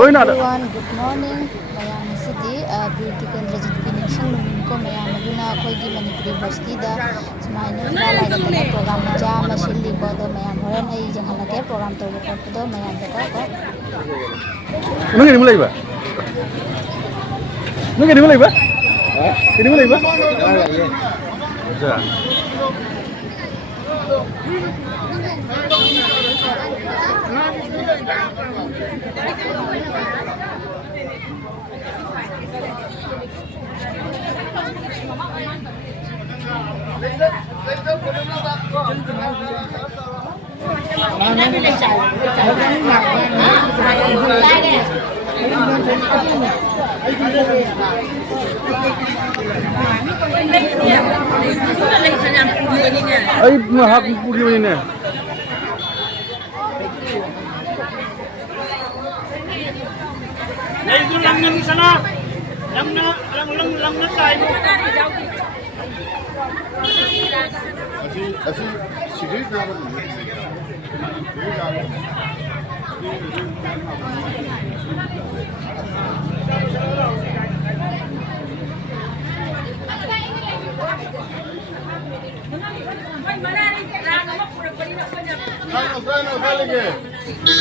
everyone, good morning. Mayam City, Beauty Kendrajit Kiningsing Lumiko Mayam Aduna Koigi Manipuri Bostida, Smaina Filala Gatana program Jama Shilli Kodo Mayam Horana Jangalake program to Kodo Mayam Deko. Nunggu dimulai ba? Nunggu dimulai ba? Dimulai ba? Ya. Ay, mahak pergi mana ni? Itu langan di sana. Lang na tayo. Asi sigaret naman.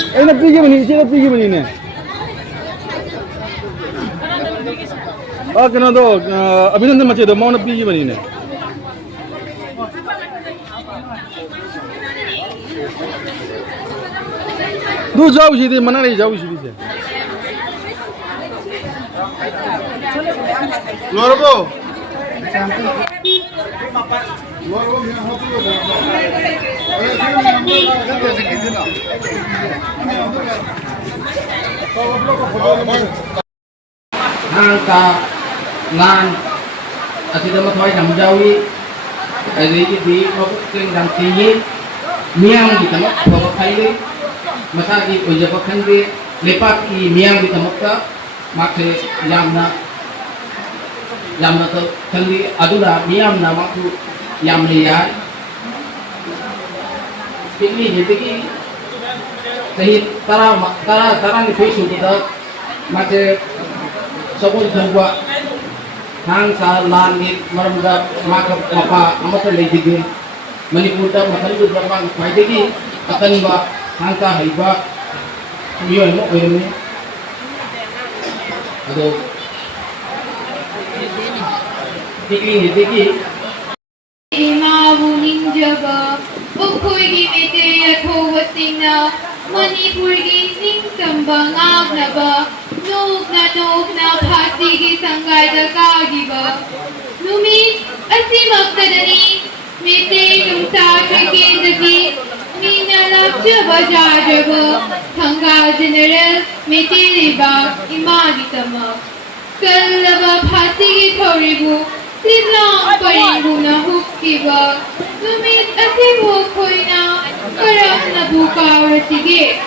Ay, nagpigi man ni, siya nagpigi man ni. Kena tu, Abhinandan macam tu, mau nagpigi man ni. Tu jauh sih, mana ni jauh sih dia. Luar bo. Luar bo yang hobi bo. Nangka ngan asida mathoi nam jawi ari di pokeng dam tinggi miang di tamak bawa khairi masa di ujaba khandi lepak ki miang di tamak ka makse yamna to khandi adura miam na makku yamne ya ini jadi sahih tara ni fesu kita makse Sabun jangwa hang sa langit maramda maka mapa amata lejige manipurda makan du berang faidegi akan ba hang ka haiba miyo mo oyme ado digi Imabu ninjaba Bukoigi mete yathovatingna Manipurgi ningtamba ngagnaba Nukna Phatigi Sangaida Kagiba Numi Asimaktadani Mete Numsa Trikendagi Mina Lakshava Jajaba Thanga General Mete Liba Imagitama Kallava Phatigi Thoribu Sidlang Paringuna Hukkiba Numit Asimu Koina Karam Nabukawarasige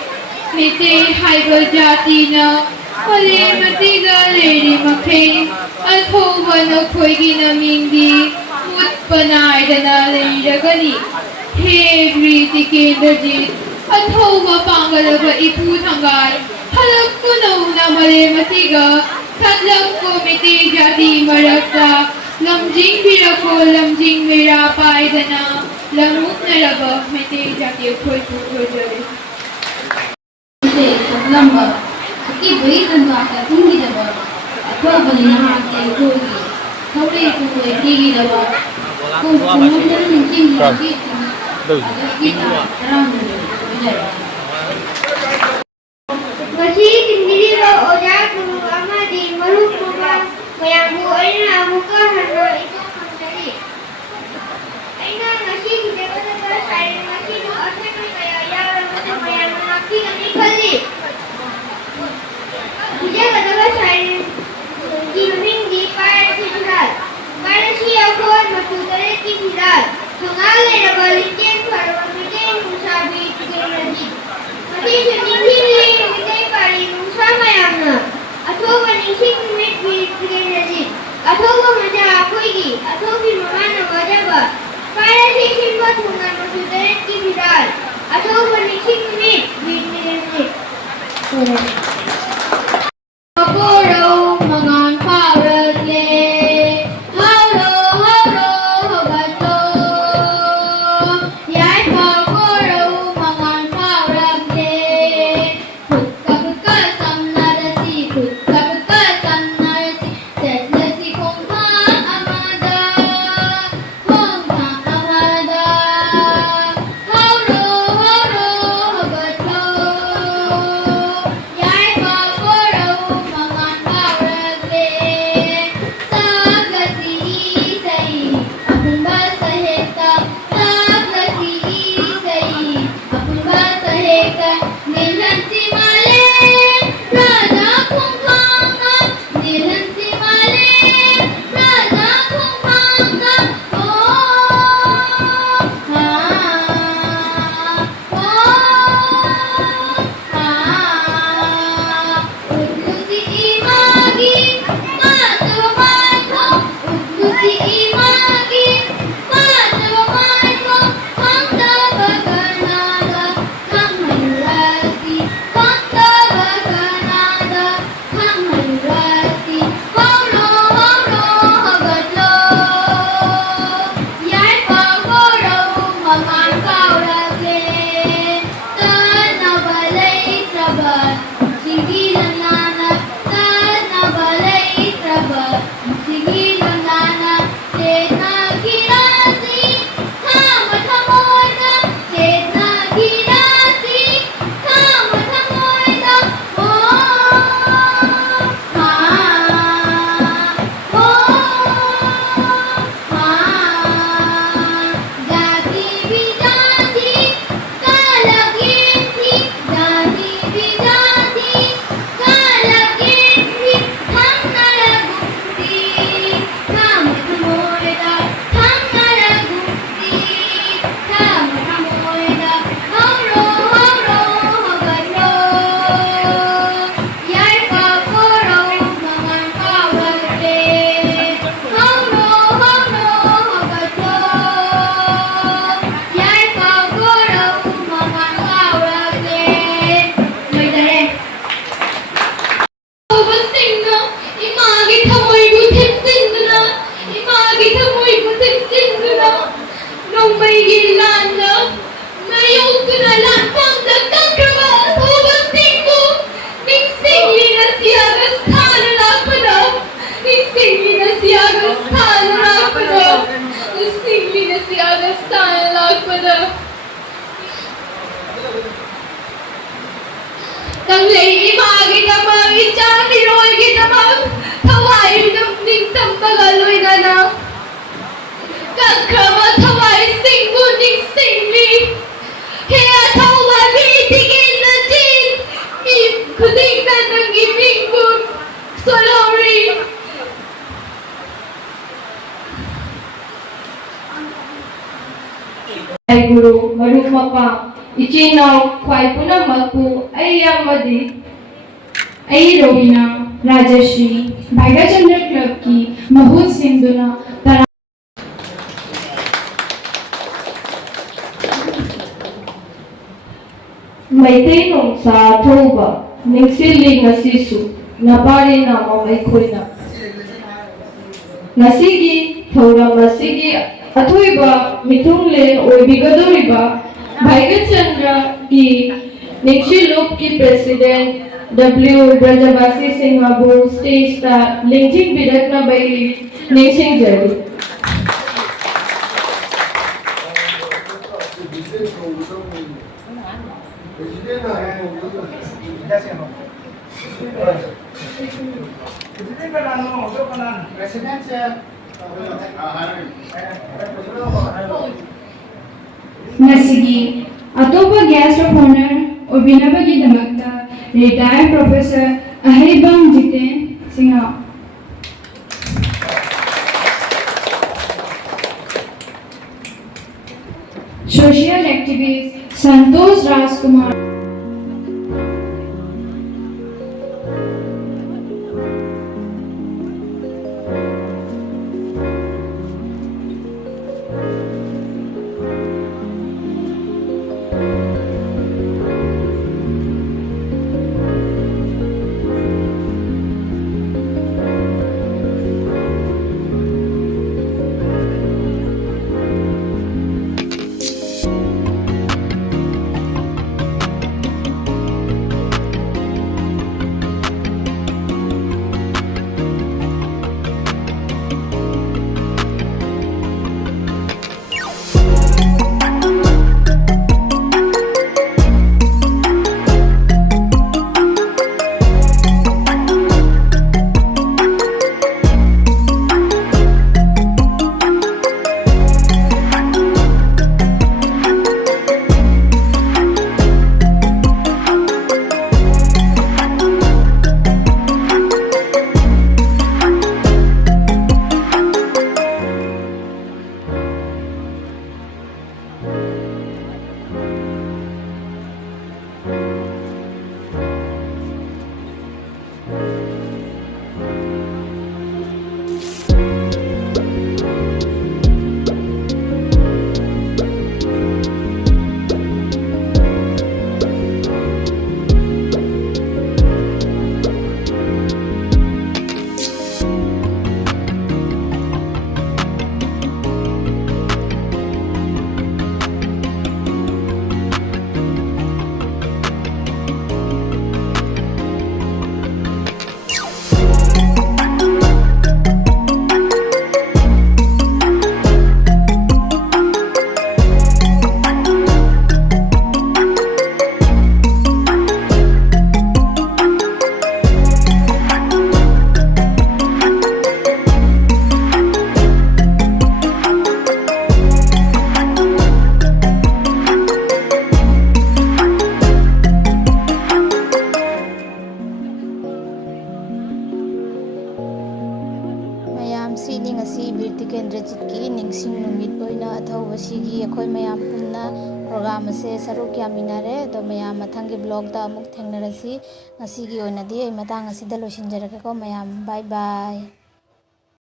Mete Haiba Jatina Hale matiga lady makay at hoba na ko'y ginamindi utpanay na naliragani Hebri tikindajit at hoba pangalaga iputanggal halap ko na mali matiga tatlong komite jati marakta lamjing birako lamjing mirapay na lamut na laba mete jati ko'y pupujari Lamba Aki bayi tentu akan tinggi dapat. Apa benda nak terjadi? Kau itu tinggi dapat. Kau kemudian tinggi lagi. Kita terang belajar. Masih tinggi lo oja guru amadi malu program yang buatnya muka harga itu mencari. Aina masih kita kata saya masih no asal kayak ya macam yang menaki kami kali. Dia kata saya giving di pada sihat. Pada siapa masuk dari sihat. Sengaja ada balikin pada balikin musabi tiga lagi. Masih tinggi kita pada musama yang na. Atau berisik minit tiga lagi. Atau macam apa lagi. Atau di mana macam apa. Pada sihat dengan masuk dari sihat. Atau berisik minit tiga lagi. khudingda nangi mingbu solori. Ay guru maruk mapa ichinaw khwai punamakpu ay amadi I रोविना Rajshree Bhagyachandra club की महूत सिंधुना तरा Maitai nong sa thoba ningsili ngasisu napari na mamaikhoi Nasigi thora masigi athoiba mithunglen oibigadoriba Bhaigachandra ki ningsilup ki president W Brajavasi Singh Babu stage ta linking birakna baili ningsing jari Nasigi Atopa guest of honor Obinabagi Damakta retired Professor Ahibam Jiten Singh Social activist Santosh Rajkumar ꯁꯤꯅꯤ ꯉꯁꯤ ꯕꯤꯔ ꯇꯤꯀꯦꯟꯗ꯭ꯔꯖꯤꯠꯀꯤ ꯅꯤꯡꯁꯤꯡ ꯅꯨꯃꯤꯠ ꯑꯣꯏꯅ ꯑꯊꯧꯕꯁꯤꯒꯤ ꯑꯩꯈꯣꯏ ꯃꯌꯥꯝ ꯄꯨꯟꯅ programme ꯑꯁꯦ ꯁꯔꯨꯛ ꯌꯥꯃꯤꯟꯅꯔꯦ ꯑꯗꯣ ꯃꯌꯥꯝ ꯃꯊꯪꯒꯤ ꯕ꯭ꯂꯣꯛꯇ ꯑꯃꯨꯛ ꯊꯦꯡꯅꯔꯁꯤ ꯉꯁꯤꯒꯤ ꯑꯣꯏꯅꯗꯤ ꯑꯩ ꯃꯇꯥꯡ ꯑꯁꯤꯗ ꯂꯣꯏꯁꯤꯟꯖꯔꯒꯦꯀꯣ ꯃꯌꯥꯝ ꯕꯥꯏ ꯕꯥꯏ